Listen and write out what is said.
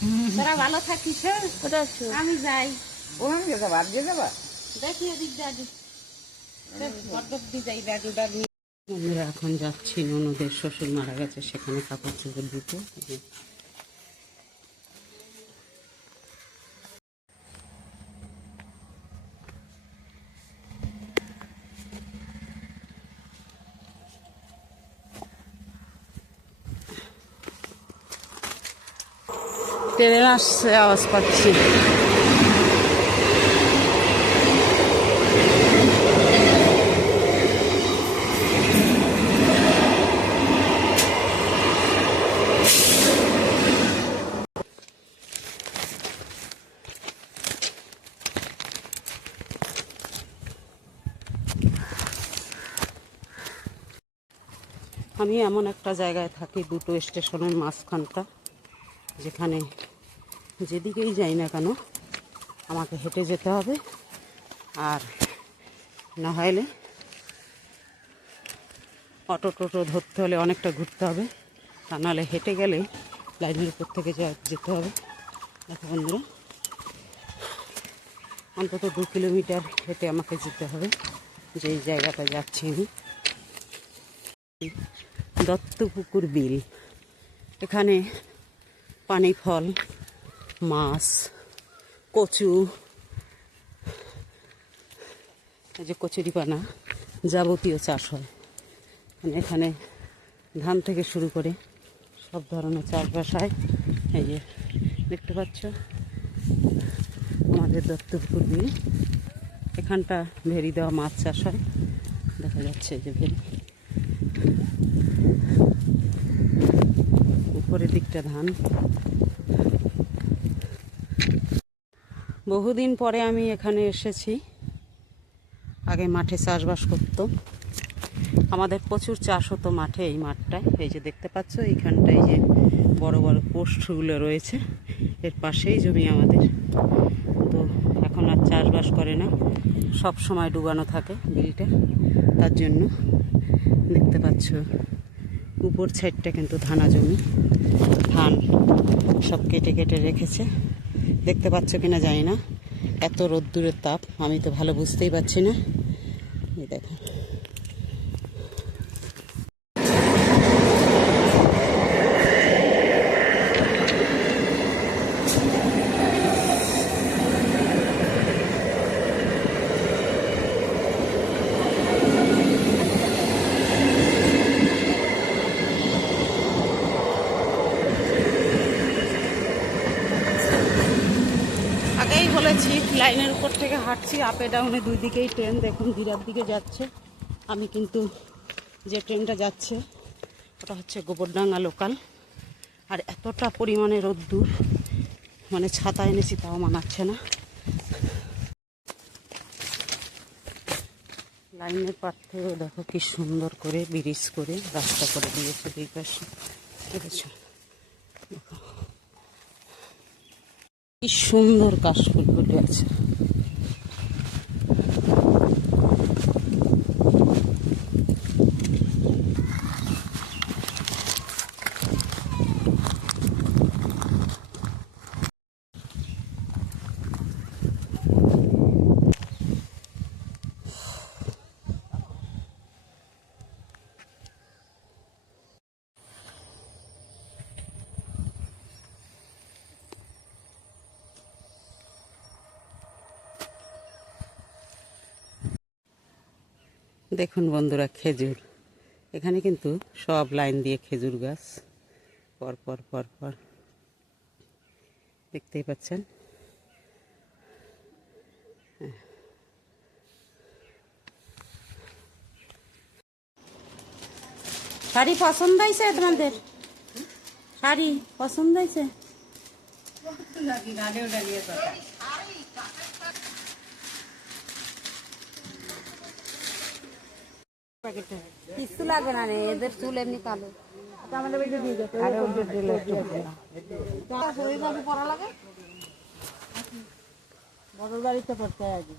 তোরা ভালো থাকিস। কোথায় আছো? আমি যাই। ওখানে দিয়ে যাবা, আর দিয়ে যাবা? দেখি এদিক দাদি যাই দাদুটা নিয়ে। আমরা এখন যাচ্ছি ননদের শ্বশুর মারা গেছে, সেখানে কাপড় চোপড় দিতে। ট্রেন আসছে, আওয়াজ পাচ্ছি। আমি এমন একটা জায়গায় থাকি, দুটো স্টেশনের মাঝখানটা, যেখানে যেদিকেই যাই না কেন আমাকে হেঁটে যেতে হবে, আর না হলে অটো টোটো ধরতে হলে অনেকটা ঘুরতে হবে, তা নাহলে হেঁটে গেলে লাইনের উপর থেকে যেতে হবে। দেখো বন্ধুরা, অন্তত 2 কিলোমিটার হেঁটে আমাকে যেতে হবে যেই জায়গাটা যাচ্ছি আমি। দত্তপুকুর বিল, এখানে পানি ফল, মাছ, কচু, এই যে কচুরিপানা, যাবতীয় চাষ হয়। মানে এখানে ধান থেকে শুরু করে সব ধরনের চাষবাস হয়। এই যে দেখতে পাচ্ছ আমাদের দত্তপুকুর বিল, এখানটা ভেরি দেওয়া মাছ চাষ হয়, দেখা যাচ্ছে যে ভেরি, উপরের দিকটা ধান। বহুদিন পরে আমি এখানে এসেছি। আগে মাঠে চাষবাস করতো, আমাদের প্রচুর চাষ হতো মাঠে, এই মাঠটায়। এই যে দেখতে পাচ্ছ এইখানটায় যে বড় বড় পোস্টগুলো রয়েছে, এর পাশেই জমি আমাদের। তো এখন আর চাষবাস করে না, সব সময় ডুবানো থাকে বিলটা, তার জন্য দেখতে পাচ্ছ উপর সাইডটা কিন্তু ধানা জমি, ধান সব কেটে কেটে রেখেছে। দেখতে পাচ্ছ কিনা জানি না, এত রোদ্দুরের তাপ, আমি তো ভালো বুঝতেই পারছি না। এই দেখো, আগেই বলেছি লাইনের উপর থেকে হাঁটছি, আপে ডাউনে দুই দিকেই ট্রেন। দেখুন দিরার দিকে যাচ্ছে, আমি কিন্তু যে ট্রেনটা যাচ্ছে ওটা হচ্ছে গোবরডাঙ্গা লোকাল। আর এতটা পরিমাণে রোদ্দুর, মানে ছাতা এনেছি তাও মানাচ্ছে না। লাইনের পার থেকেও দেখো কি সুন্দর করে ব্রিজ করে রাস্তা করে দিয়েছে দুই পাশে, দেখেছো? দেখো কি সুন্দর কাশফুল ফুটে আছে। দেখুন বন্ধুরা, খেজুর, এখানে কিন্তু সব লাইন দিয়ে খেজুর গাছ, পর পর পর পর, দেখতেই পাচ্ছেন। শাড়ি পছন্দ হয়েছে তোমাদের? শাড়ি পছন্দ হয়েছে? কিছু লাগবে না, এদের চুল এমনি কালো। পড়া লাগে বড় বাড়িতে পড়তে আগে।